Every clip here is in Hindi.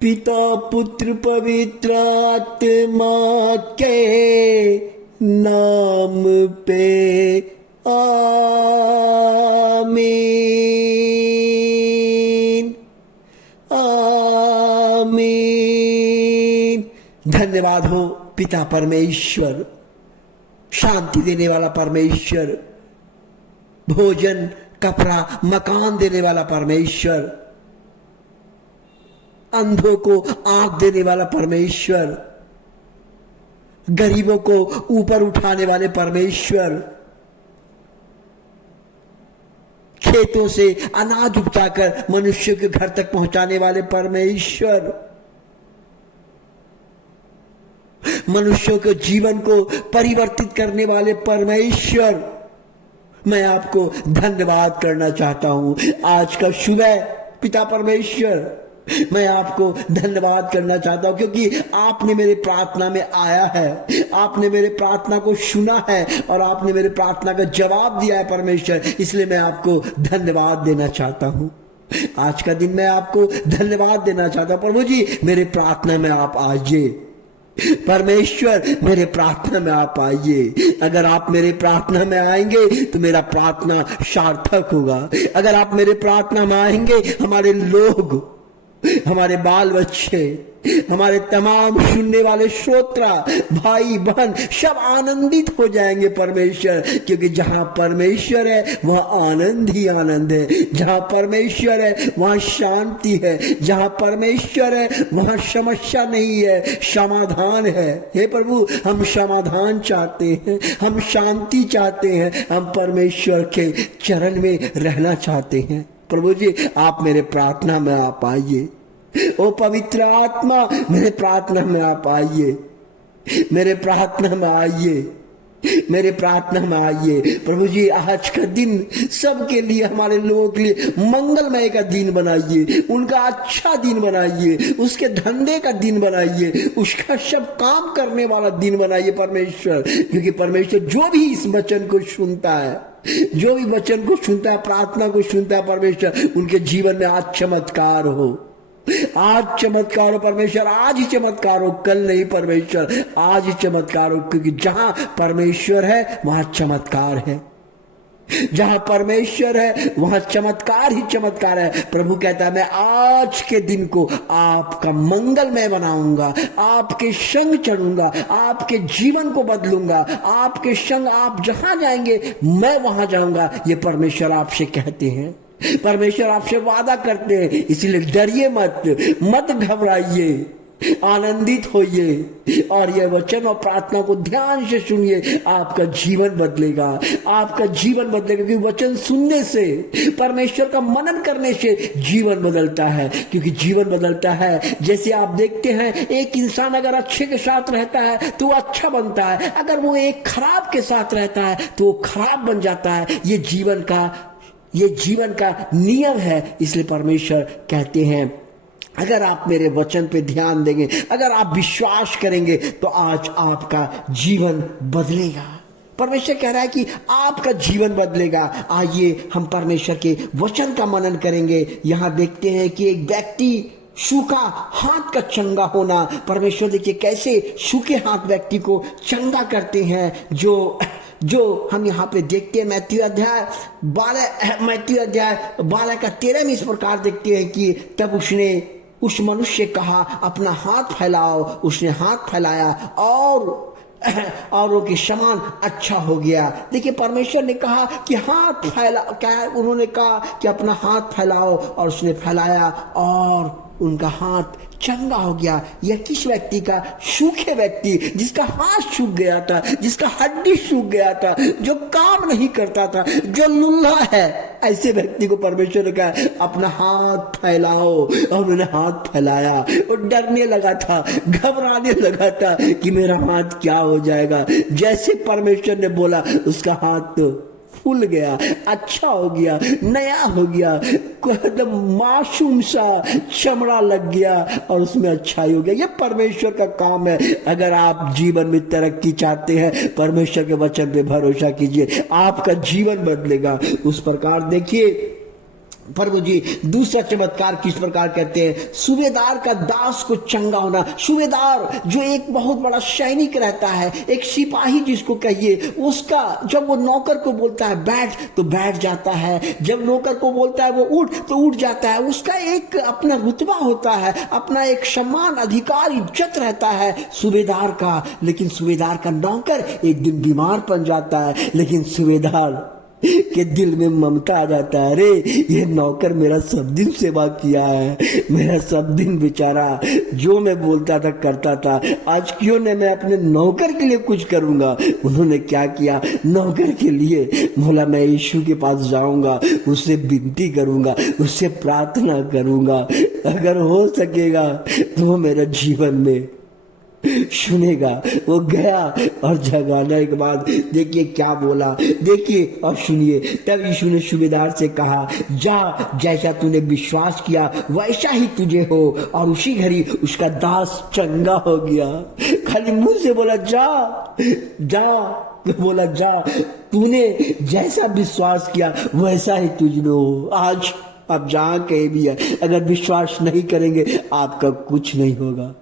पिता पुत्र पवित्र आत्मा के नाम पे आमीन आमीन। धन्यवाद हो पिता परमेश्वर, शांति देने वाला परमेश्वर, भोजन कपड़ा मकान देने वाला परमेश्वर, अंधों को आंख देने वाला परमेश्वर, गरीबों को ऊपर उठाने वाले परमेश्वर, खेतों से अनाज उपजाकर मनुष्य के घर तक पहुंचाने वाले परमेश्वर, मनुष्यों के जीवन को परिवर्तित करने वाले परमेश्वर, मैं आपको धन्यवाद करना चाहता हूं। आज का सुबह पिता परमेश्वर, मैं आपको धन्यवाद करना चाहता हूं क्योंकि आपने मेरे प्रार्थना में आया है, आपने मेरे प्रार्थना को सुना है और आपने मेरे प्रार्थना का जवाब दिया है परमेश्वर, इसलिए मैं आपको धन्यवाद देना चाहता हूं। आज का दिन मैं आपको धन्यवाद देना चाहता हूं। प्रभु जी, मेरे प्रार्थना में आप आइए, परमेश्वर मेरे प्रार्थना में आप आइए। अगर आप मेरे प्रार्थना में आएंगे तो मेरा प्रार्थना सार्थक होगा। अगर आप मेरे प्रार्थना में आएंगे, हमारे लोग, हमारे बाल बच्चे, हमारे तमाम सुनने वाले श्रोता भाई बहन सब आनंदित हो जाएंगे परमेश्वर, क्योंकि जहां परमेश्वर है वहां आनंद ही आनंद है, जहां परमेश्वर है वहां शांति है, जहां परमेश्वर है वहां समस्या नहीं है, समाधान है। हे प्रभु, हम समाधान चाहते हैं, हम शांति चाहते हैं, हम परमेश्वर के चरण में रहना चाहते हैं। प्रभु जी, आप मेरे प्रार्थना में आप आइए। ओ पवित्र आत्मा, मेरे प्रार्थना में आप आइए, मेरे प्रार्थना में आइए, मेरे प्रार्थना में आइए। प्रभु जी, आज का दिन सबके लिए, हमारे लोगों के लिए मंगलमय का दिन बनाइए, उनका अच्छा दिन बनाइए, उसके धंधे का दिन बनाइए, उसका सब काम करने वाला दिन बनाइए परमेश्वर, क्योंकि परमेश्वर जो भी इस वचन को सुनता है, जो भी वचन को सुनता है, प्रार्थना को सुनता है परमेश्वर, उनके जीवन में आज चमत्कार हो, आज चमत्कार हो परमेश्वर, आज ही चमत्कार हो, कल नहीं परमेश्वर, आज ही चमत्कार हो, क्योंकि जहां परमेश्वर है वहां चमत्कार है, जहां परमेश्वर है वहां चमत्कार ही चमत्कार है। प्रभु कहता है, मैं आज के दिन को आपका मंगलमय बनाऊंगा, आपके संग चलूंगा, आपके जीवन को बदलूंगा, आपके संग आप जहां जाएंगे मैं वहां जाऊंगा। ये परमेश्वर आपसे कहते हैं, परमेश्वर आपसे वादा करते हैं, इसलिए डरिए मत, मत घबराइए, आनंदित होइए और ये वचन और प्रार्थना को ध्यान से सुनिए। आपका जीवन बदलेगा, आपका जीवन बदलेगा, क्योंकि वचन सुनने से, परमेश्वर का मनन करने से जीवन बदलता है, क्योंकि जीवन बदलता है। जैसे आप देखते हैं, एक इंसान अगर अच्छे के साथ रहता है तो वो अच्छा बनता है, अगर वो एक खराब के साथ रहता है तो वो खराब बन जाता है। ये जीवन का नियम है। इसलिए परमेश्वर कहते हैं, अगर आप मेरे वचन पे ध्यान देंगे, अगर आप विश्वास करेंगे तो आज आपका जीवन बदलेगा। परमेश्वर कह रहा है कि आपका जीवन बदलेगा। आइए हम परमेश्वर के वचन का मनन करेंगे। यहां देखते हैं कि एक व्यक्ति सूखा हाथ का चंगा होना, परमेश्वर देखिए कैसे सूखे हाथ व्यक्ति को चंगा करते हैं। जो हम यहाँ पे देखते हैं मैथ्यू अध्याय 12 का 13 में इस प्रकार देखते हैं कि तब उसने उस मनुष्य कहा, अपना हाथ फैलाओ। उसने हाथ फैलाया और वो के समान अच्छा हो गया। देखिए, परमेश्वर ने कहा कि हाथ फैला, क्या उन्होंने कहा कि अपना हाथ फैलाओ, और उसने फैलाया और उनका हाथ चंगा हो गया। यह किस व्यक्ति का? सूखे व्यक्ति, जिसका हाथ सूख गया था, जिसका हड्डी सूख गया था, जो काम नहीं करता था, जो लुल्हा है, ऐसे व्यक्ति को परमेश्वर ने कहा अपना हाथ फैलाओ। और उन्होंने हाथ फैलाया। वो डरने लगा था, घबराने लगा था कि मेरा हाथ क्या हो जाएगा। जैसे परमेश्वर ने बोला, उसका हाथ तो फूल गया, अच्छा हो गया, नया हो गया, एकदम मासूम सा चमड़ा लग गया और उसमें अच्छाई हो गया। ये परमेश्वर का काम है। अगर आप जीवन में तरक्की चाहते हैं, परमेश्वर के वचन पे भरोसा कीजिए, आपका जीवन बदलेगा। उस प्रकार देखिए, प्रभु जी दूसरा चमत्कार किस प्रकार कहते हैं, सूबेदार का दास को चंगा होना। सूबेदार जो एक बहुत बड़ा सैनिक रहता है, एक सिपाही जिसको कहिए, उसका जब वो नौकर को बोलता है बैठ तो बैठ जाता है, जब नौकर को बोलता है वो उठ तो उठ जाता है। उसका एक अपना रुतबा होता है, अपना एक सम्मान अधिकार इज्जत रहता है सूबेदार का। लेकिन सूबेदार का नौकर एक दिन बीमार पड़ जाता है, लेकिन सूबेदार के दिल में ममता आ जाता है, अरे ये नौकर मेरा सब दिन सेवा किया है, मेरा सब दिन बेचारा जो मैं बोलता था करता था, आज क्यों नहीं मैं अपने नौकर के लिए कुछ करूंगा। उन्होंने क्या किया, नौकर के लिए बोला मैं यीशु के पास जाऊंगा, उससे विनती करूंगा, उससे प्रार्थना करूंगा, अगर हो सकेगा तो वो मेरा जीवन में सुनेगा। वो गया और जगाने के बाद देखिए क्या बोला, देखिए और सुनिए। तब यीशु ने सूबेदार से कहा, जा जैसा तूने विश्वास किया वैसा ही तुझे हो, और उसी घड़ी उसका दास चंगा हो गया। खाली मुंह से बोला जा जा, बोला जा, तूने जैसा विश्वास किया वैसा ही तुझे हो। आज आप जहां कहीं भी है, अगर विश्वास नहीं करेंगे आपका कुछ नहीं होगा।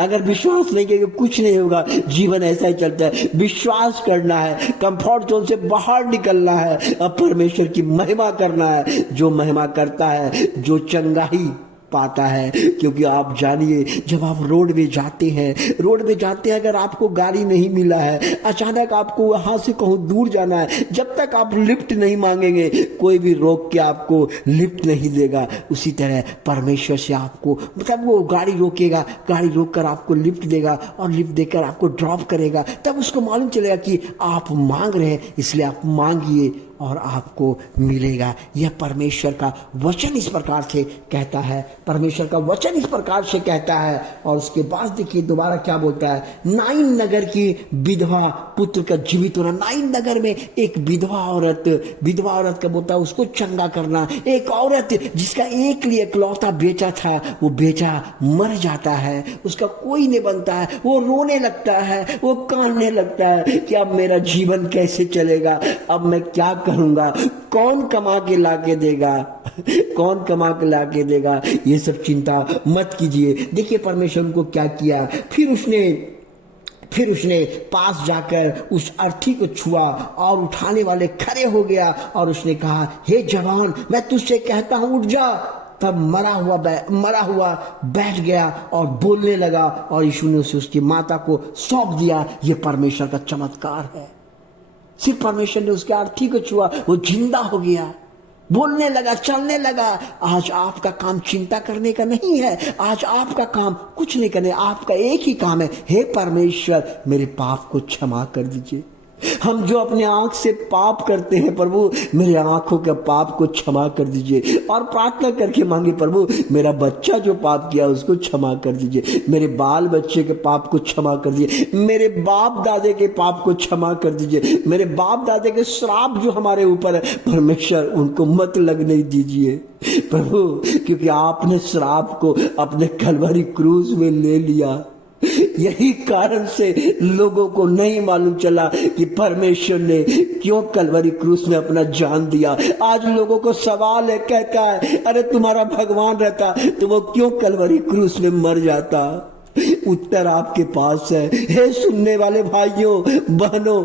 अगर विश्वास नहीं करेंगे कुछ नहीं होगा। जीवन ऐसा ही चलता है, विश्वास करना है, कंफर्ट जोन से बाहर निकलना है, अब परमेश्वर की महिमा करना है। जो महिमा करता है जो चंगाई पाता है। क्योंकि आप जानिए जब आप रोड में जाते हैं, अगर आपको गाड़ी नहीं मिला है, अचानक आपको वहां से कहूं दूर जाना है, जब तक आप लिफ्ट नहीं मांगेंगे कोई भी रोक के आपको लिफ्ट नहीं देगा। उसी तरह परमेश्वर से आपको मतलब वो गाड़ी रोकेगा, गाड़ी रोक कर आपको लिफ्ट देगा और लिफ्ट देकर आपको ड्रॉप करेगा। तब उसको मालूम चलेगा कि आप मांग रहे हैं, इसलिए आप मांगिए और आपको मिलेगा। यह परमेश्वर का वचन इस प्रकार से कहता है, परमेश्वर का वचन इस प्रकार से कहता है। और उसके बाद देखिए दोबारा क्या बोलता है, नाइन नगर की विधवा पुत्र का जीवित होना। नाइन नगर में एक विधवा औरत का बोलता है उसको चंगा करना। एक औरत जिसका एक लिए इकलौता बेटा था, वो बेटा मर जाता है, उसका कोई नहीं बनता है, वो रोने लगता है, वो कांदने लगता है कि अब मेरा जीवन कैसे चलेगा, अब मैं क्या करूंगा, कौन कमा के लाके देगा, कौन कमा के लाके देगा। ये सब चिंता मत कीजिए। देखिए परमेश्वर को क्या किया, फिर उसने पास जाकर उस अर्थी को छुआ और उठाने वाले खड़े हो गया और उसने कहा, हे जवान मैं तुझसे कहता हूं उठ जा। तब मरा हुआ बैठ गया और बोलने लगा और यीशु ने उसे उसकी माता को सौंप दिया। यह परमेश्वर का चमत्कार है। सिर्फ परमेश्वर ने उसके अर्थी को छुआ, वो जिंदा हो गया, बोलने लगा, चलने लगा। आज आपका काम चिंता करने का नहीं है, आज आपका काम कुछ नहीं करने, आपका एक ही काम है, हे परमेश्वर मेरे पाप को क्षमा कर दीजिए। हम जो अपने आंख से पाप करते हैं, प्रभु मेरे आंखों के पाप को क्षमा कर दीजिए। और प्रार्थना करके मांगे, प्रभु मेरा बच्चा जो पाप किया उसको क्षमा कर दीजिए, मेरे बाल बच्चे के पाप को क्षमा कर दीजिए, मेरे बाप दादे के पाप को क्षमा कर दीजिए, मेरे बाप दादे के श्राप जो हमारे ऊपर है परमेश्वर उनको मत लगने दीजिए प्रभु, क्योंकि आपने श्राप को अपने कलवरी क्रूस में ले लिया। यही कारण से लोगों को नहीं मालूम चला कि परमेश्वर ने क्यों कलवरी क्रूस में अपना जान दिया। आज लोगों को सवाल है, कहता है अरे तुम्हारा भगवान रहता तो वो क्यों कलवरी क्रूस में मर जाता। उत्तर आपके पास है, हे सुनने वाले भाइयों बहनों,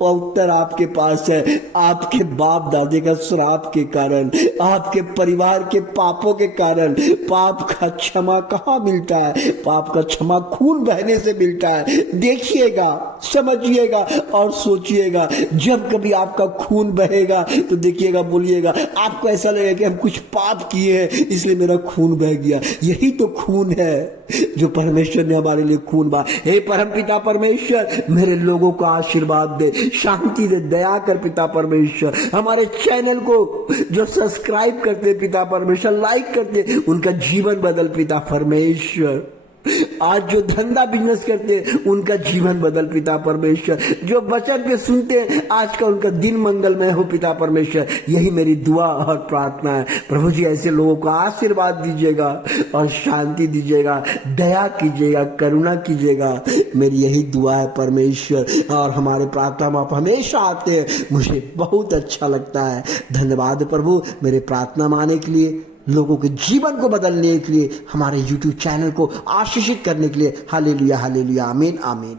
और उत्तर आपके पास है। आपके बाप दादे का श्राप के कारण, आपके परिवार के पापों के कारण पाप का क्षमा कहाँ मिलता है, पाप का क्षमा खून बहने से मिलता है। देखिएगा, समझिएगा और सोचिएगा, जब कभी आपका खून बहेगा तो देखिएगा, बोलिएगा, आपको ऐसा लगेगा कि हम कुछ पाप किए हैं इसलिए मेरा खून बह गया। यही तो खून है जो परमेश्वर ने हमारे लिए खून बहा। हे परमपिता परमेश्वर मेरे लोगों को आशीर्वाद दे, शांति दे, दया कर पिता परमेश्वर। हमारे चैनल को जो सब्सक्राइब करते पिता परमेश्वर, लाइक करते, उनका जीवन बदल पिता परमेश्वर। आज जो धंधा बिजनेस करते हैं उनका जीवन बदल पिता परमेश्वर। जो वचन पे सुनते हैं आज का उनका दिन मंगलमय हो पिता परमेश्वर। यही मेरी दुआ और प्रार्थना है प्रभु जी। ऐसे लोगों को आशीर्वाद दीजिएगा और शांति दीजिएगा, दया कीजिएगा, करुणा कीजिएगा। मेरी यही दुआ है परमेश्वर। और हमारे प्रार्थना में आप हमेशा आते हैं, मुझे बहुत अच्छा लगता है। धन्यवाद प्रभु मेरे प्रार्थना मानने के लिए, लोगों के जीवन को बदलने के लिए, हमारे YouTube चैनल को आशीषित करने के लिए। हालेलुया हालेलुया, आमीन आमीन।